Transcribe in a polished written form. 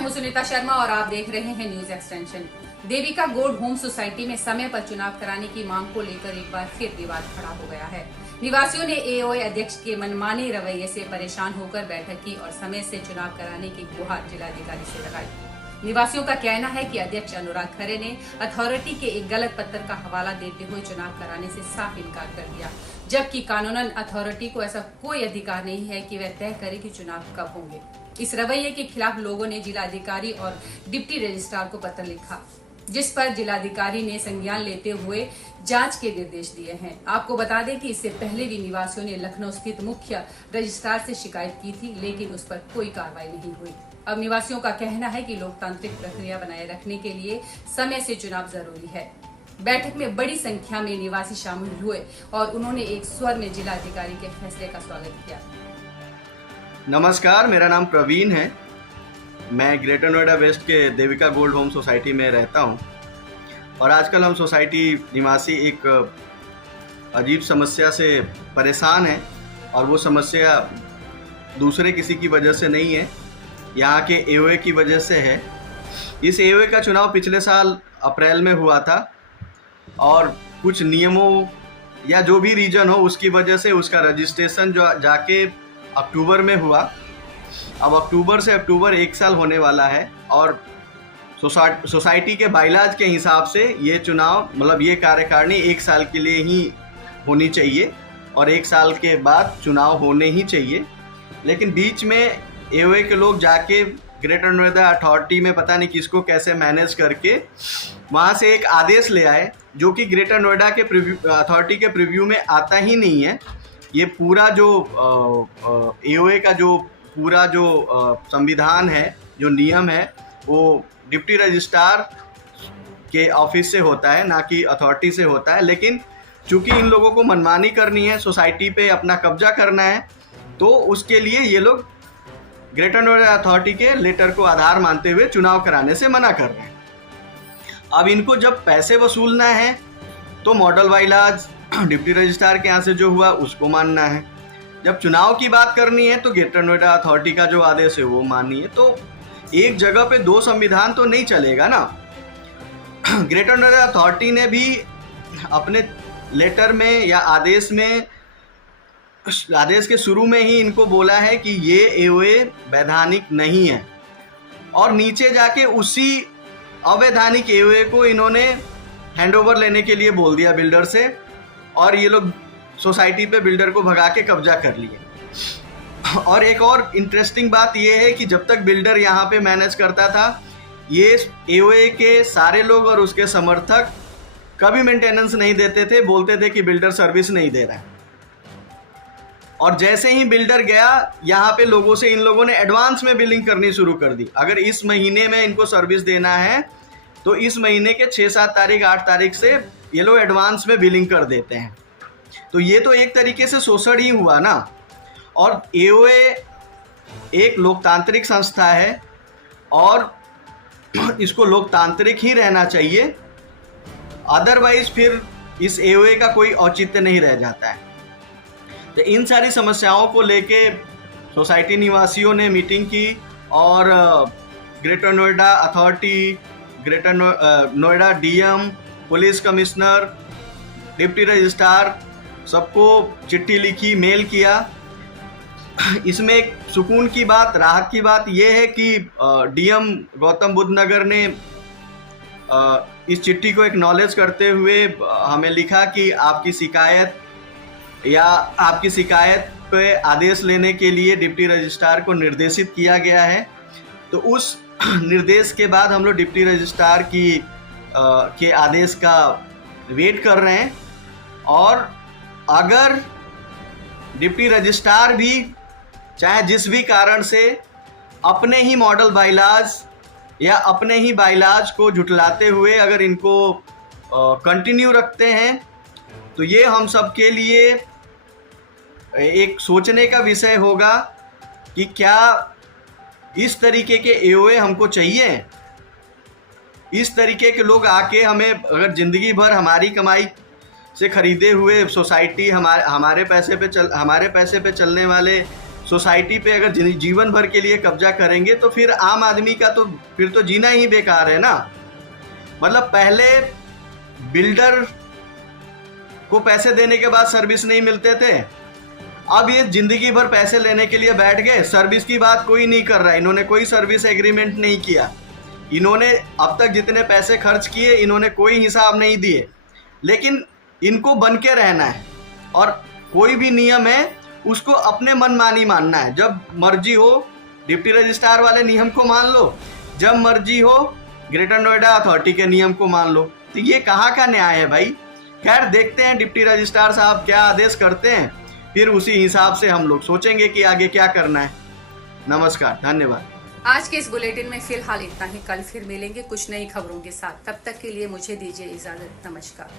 मैं हूं सुनीता शर्मा और आप देख रहे हैं news extension. Devika gold home society में समय पर चुनाव कराने की मांग को लेकर एक बार फिर विवाद खड़ा हो गया है। निवासियों ने एओए अध्यक्ष के मनमाने रवैये से परेशान होकर बैठक की और समय से चुनाव कराने की गुहार जिलाधिकारी से लगाई। निवासियों का कहना है कि अध्यक्ष अनुराग खरे ने अथॉरिटी के एक गलत पत्र का हवाला देते हुए चुनाव कराने से साफ इनकार कर दिया, जबकि कानूनन अथॉरिटी को ऐसा कोई अधिकार नहीं है कि वह तय करे कि चुनाव कब होंगे। इस रवैये के खिलाफ लोगों ने जिलाधिकारी और डिप्टी रजिस्ट्रार को पत्र लिखा, जिस पर जिलाधिकारी ने संज्ञान लेते हुए जांच के निर्देश दिए हैं। आपको बता दें कि इससे पहले भी निवासियों ने लखनऊ स्थित मुख्य रजिस्ट्रार से शिकायत की थी, लेकिन उस पर कोई कार्रवाई नहीं हुई। अब निवासियों का कहना है कि लोकतांत्रिक प्रक्रिया बनाए रखने के लिए समय से चुनाव जरूरी है। बैठक में बड़ी संख्या में निवासी शामिल हुए और उन्होंने एक स्वर में जिलाधिकारी के फैसले का स्वागत किया। नमस्कार, मेरा नाम प्रवीण है। मैं ग्रेटर नोएडा वेस्ट के देविका गोल्ड होम सोसाइटी में रहता हूं और आजकल हम सोसाइटी निवासी एक अजीब समस्या से परेशान हैं और वो समस्या दूसरे किसी की वजह से नहीं है, यहाँ के एओए की वजह से है। इस एओए का चुनाव पिछले साल अप्रैल में हुआ था और कुछ नियमों या जो भी रीजन हो उसकी वजह से उसका रजिस्ट्रेशन जो जाके अक्टूबर में हुआ। अब अक्टूबर से अक्टूबर 1 साल होने वाला है और सोसाइटी के बाइलाज के हिसाब से ये चुनाव मतलब ये कार्यकारिणी 1 साल के लिए ही होनी चाहिए और 1 साल के बाद चुनाव होने ही चाहिए। लेकिन बीच में एओए के लोग जाके ग्रेटर नोएडा अथॉरिटी में पता नहीं किसको कैसे मैनेज करके वहाँ से एक आदेश ले आए, जो कि ग्रेटर नोएडा के अथॉरिटी के प्रीव्यू में आता ही नहीं है। ये पूरा जो एओए का जो पूरा जो संविधान है, जो नियम है, वो डिप्टी रजिस्ट्रार के ऑफिस से होता है, ना कि अथॉरिटी से होता है। लेकिन चूंकि इन लोगों को मनमानी करनी है, सोसाइटी पे अपना कब्जा करना है, तो उसके लिए ये लोग ग्रेटर नोएडा अथॉरिटी के लेटर को आधार मानते हुए चुनाव कराने से मना कर रहे हैं। अब इनको जब पैसे वसूलना है तो मॉडल बाइलाज डिप्टी रजिस्ट्रार के यहाँ से जो हुआ उसको मानना है। जब चुनाव की बात करनी है तो ग्रेटर नोएडा अथॉरिटी का जो आदेश है वो माननी है। तो एक जगह पे 2 संविधान तो नहीं चलेगा ना। ग्रेटर नोएडा अथॉरिटी ने भी अपने लेटर में या आदेश के शुरू में ही इनको बोला है कि ये एओए वैधानिक नहीं है और नीचे जाके उसी अवैधानिक एओए को इन्होंने हैंडओवर लेने के लिए बोल दिया बिल्डर से और ये लोग सोसाइटी पे बिल्डर को भगा के कब्जा कर लिए। और एक और इंटरेस्टिंग बात ये है कि जब तक बिल्डर यहाँ पे मैनेज करता था, ये एओए के सारे लोग और उसके समर्थक कभी मेंटेनेंस नहीं देते थे, बोलते थे कि बिल्डर सर्विस नहीं दे रहा है। और जैसे ही बिल्डर गया, यहाँ पे लोगों से इन लोगों ने एडवांस में बिलिंग करनी शुरू कर दी। अगर इस महीने में इनको सर्विस देना है तो इस महीने के 6-7 तारीख 8 तारीख से ये लोग एडवांस में बिलिंग कर देते हैं। तो ये तो एक तरीके से शोषण ही हुआ ना। और एओए एक लोकतांत्रिक संस्था है और इसको लोकतांत्रिक ही रहना चाहिए, अदरवाइज फिर इस एओए का कोई औचित्य नहीं रह जाता है। तो इन सारी समस्याओं को लेके सोसाइटी निवासियों ने मीटिंग की और greater Noida authority, greater Noida DM, police commissioner, deputy registrar सबको चिट्ठी लिखी, मेल किया। इसमें एक सुकून की बात, राहत की बात यह है कि डीएम गौतम बुद्ध नगर ने इस चिट्ठी को एक्नॉलेज करते हुए हमें लिखा कि आपकी शिकायत पे आदेश लेने के लिए डिप्टी रजिस्ट्रार को निर्देशित किया गया है। तो उस निर्देश के बाद हम लोग डिप्टी रजिस्ट्रार के आदेश का वेट कर रहे हैं। और अगर डिप्टी रजिस्ट्रार भी चाहे जिस भी कारण से अपने ही मॉडल बाइलाज या अपने ही बाइलाज को झुठलाते हुए अगर इनको कंटिन्यू रखते हैं, तो ये हम सब के लिए एक सोचने का विषय होगा कि क्या इस तरीके के एओए हमको चाहिए। इस तरीके के लोग आके हमें अगर ज़िंदगी भर हमारी कमाई से खरीदे हुए सोसाइटी, हमारे पैसे पे चलने वाले सोसाइटी पे अगर जीवन भर के लिए कब्जा करेंगे तो फिर आम आदमी का तो फिर तो जीना ही बेकार है ना। मतलब पहले बिल्डर को पैसे देने के बाद सर्विस नहीं मिलते थे, अब ये जिंदगी भर पैसे लेने के लिए बैठ गए, सर्विस की बात कोई नहीं कर रहा है। इन्होंने कोई सर्विस एग्रीमेंट नहीं किया, इन्होंने अब तक जितने पैसे खर्च किए इन्होंने कोई हिसाब नहीं दिए, लेकिन इनको बन के रहना है और कोई भी नियम है उसको अपने मनमानी मानना है। जब मर्जी हो डिप्टी रजिस्ट्रार वाले नियम को मान लो, जब मर्जी हो ग्रेटर नोएडा अथॉरिटी के नियम को मान लो। तो ये कहाँ का न्याय है भाई। खैर देखते हैं डिप्टी रजिस्ट्रार साहब क्या आदेश करते हैं, फिर उसी हिसाब से हम लोग सोचेंगे कि आगे क्या करना है। नमस्कार, धन्यवाद। आज के इस बुलेटिन में फिलहाल इतना ही। कल फिर मिलेंगे कुछ नई खबरों के साथ। तब तक के लिए मुझे दीजिए इजाजत। नमस्कार।